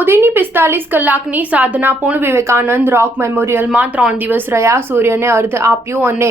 મોદીની 45 કલાકની સાધનાપૂર્ણ વિવેકાનંદ રોક મેમોરિયલમાં 3 દિવસ રહ્યા. સૂર્યને અર્ઘ આપ્યું અને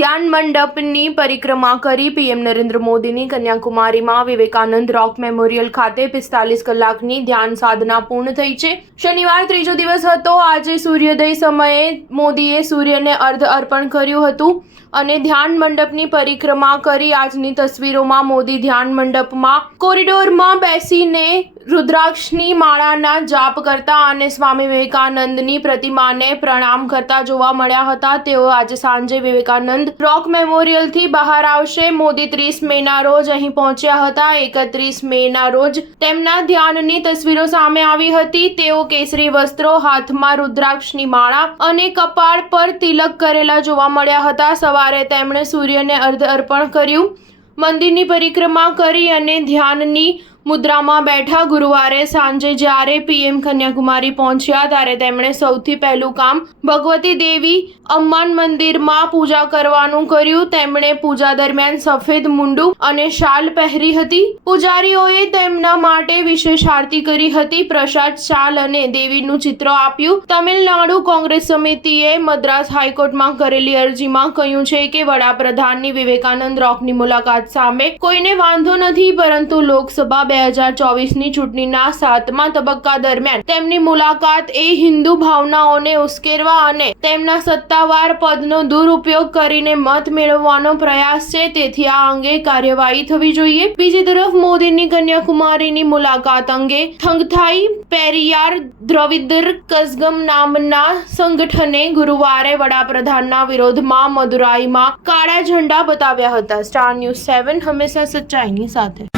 ધ્યાન મંડપની પરિક્રમા કરી. પીએમ નરેન્દ્ર મોદીની કન્યાકુમારીમાં વિવેકાનંદ રોક મેમોરિયલ ખાતે 45 કલાકની ધ્યાન સાધના પૂર્ણ થઈ છે. શનિવાર ત્રીજો દિવસ હતો. આજે સૂર્યોદય સમયે મોદીએ સૂર્યને અર્ઘ અર્પણ કર્યું હતું અને ધ્યાન મંડપની પરિક્રમા કરી. આજની તસવીરોમાં મોદી ધ્યાન મંડપમાં કોરિડોરમાં બેસીને રુદ્રાક્ષની માળાના જાપ કરતા અને સ્વામી વિવેકાનંદની પ્રતિમાને પ્રણામ કરતા જોવા મળ્યા હતા. તેઓ આજે સાંજે વિવેકાનંદ રોક મેમોરિયલથી બહાર આવશે. મોદી 30 મેના રોજ અહીં પહોંચ્યા હતા. 31 મેના રોજ તેમના ધ્યાનની તસવીરો સામે આવી હતી. તેઓ કેસરી વસ્ત્રો, હાથમાં રુદ્રાક્ષની માળા અને કપાળ પર તિલક કરેલા જોવા મળ્યા હતા. સવારે તેમણે સૂર્યને અર્ઘ અર્પણ કર્યું, મંદિરની પરિક્રમા કરી અને ધ્યાનની મુદ્રામાં બેઠા. ગુરુવારે સાંજે જ્યારે પીએમ કન્યાકુમારી પહોંચ્યા ત્યારે તેમણે સૌથી પહેલું કામ ભગવતી દેવી અમ્માન મંદિરમાં પૂજા કરવાનું કર્યું. તેમણે પૂજા દરમિયાન સફેદ મુંડું અને શાલ પહેરી હતી. પૂજારીઓએ તેમના માટે વિશેષ આરતી કરી હતી. પ્રસાદ, શાલ અને દેવીનું ચિત્ર આપ્યું. તમિલનાડુ કોંગ્રેસ સમિતિએ મદ્રાસ હાઈકોર્ટમાં કરેલી અરજીમાં કહ્યું છે કે વડાપ્રધાનની વિવેકાનંદ રોકની મુલાકાત સામે કોઈને વાંધો નથી, પરંતુ લોકસભા 2024ની ચૂંટણીના 7મા તબક્કા દરમિયાન તેમની મુલાકાત એ હિન્દુ ભાવનાઓને ઉશ્કેરવા અને તેમના સત્તાવાર પદનો દુરુપયોગ કરીને મત મેળવવાનો પ્રયાસ છે. તેથી આ અંગે કાર્યવાહી થવી જોઈએ. બીજી તરફ મોદીની કન્યાકુમારીની મુલાકાત અંગે થંગથાઈ પેરિયાર દ્રવિડર કઝગમ નામના સંગઠને ગુરુવારે વડાપ્રધાનના વિરોધમાં મદુરાઈમાં કાળા ઝંડા બતાવ્યા હતા. સ્ટાર ન્યૂઝ 7 હંમેશા સચ્ચાઈની સાથે.